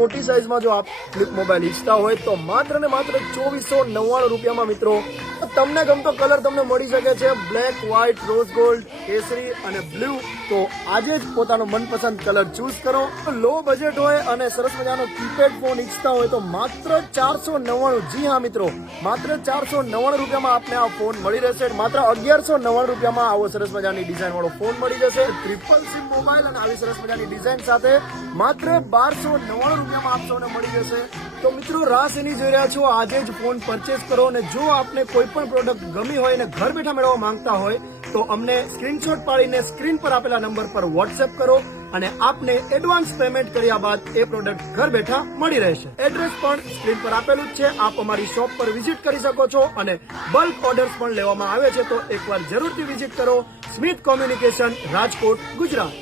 મોટી સાઈઝમાં જો આપ ફ્લિપ મોબાઈલ ઈચ્છતા હોય તો માત્ર ને માત્ર 2499 રૂપિયામાં મિત્રો તમને ગમતો કલર તમને મળી શકે છે બ્લેક, વ્હાઇટ, રોઝ ગોલ્ડ, કેસરી અને બ્લુ. તો આજે જ પોતાનો મનપસંદ કલર ચૂઝ કરો. લો બજેટ હોય અને સરસ મજાનો કીપેડ ફોન ઈચ્છતા હોય તો માત્ર 499. જી હા મિત્રો, માત્ર 499 રૂપિયામાં આપને આ ફોન મળી રહેશે. માત્ર 1199 રૂપિયામાં આવો સરસ મજાની ડિઝાઇન વાળો ફોન મળી જશે. ટ્રિપલ સિમ મોબાઈલ અને આવી સરસ મજાની ડિઝાઇન સાથે માત્ર 1299 રૂપિયામાં આપ સૌને મળી જશે. તો મિત્રો રાહ શેની જોઈ રહ્યા છો, આજે જ ફોન પરચેસ કરો. અને જો આપને કોઈ પણ પ્રોડક્ટ ગમી હોય અને ઘર બેઠા મેળવવા માંગતા હોય તો અમને સ્ક્રીનશોટ પાડીને સ્ક્રીન પર આપેલા નંબર પર વોટ્સએપ કરો અને આપને એડવાન્સ પેમેન્ટ કર્યા બાદ એ પ્રોડક્ટ ઘર બેઠા મળી રહેશે. એડ્રેસ પણ સ્ક્રીન પર આપેલું જ છે. આપ અમારી શોપ પર વિઝિટ કરી શકો છો અને બલ્ક ઓર્ડર્સ પણ લેવામાં આવે છે. તો એકવાર જરૂરથી વિઝિટ કરો. Smith communication, Rajkot, Gujarat.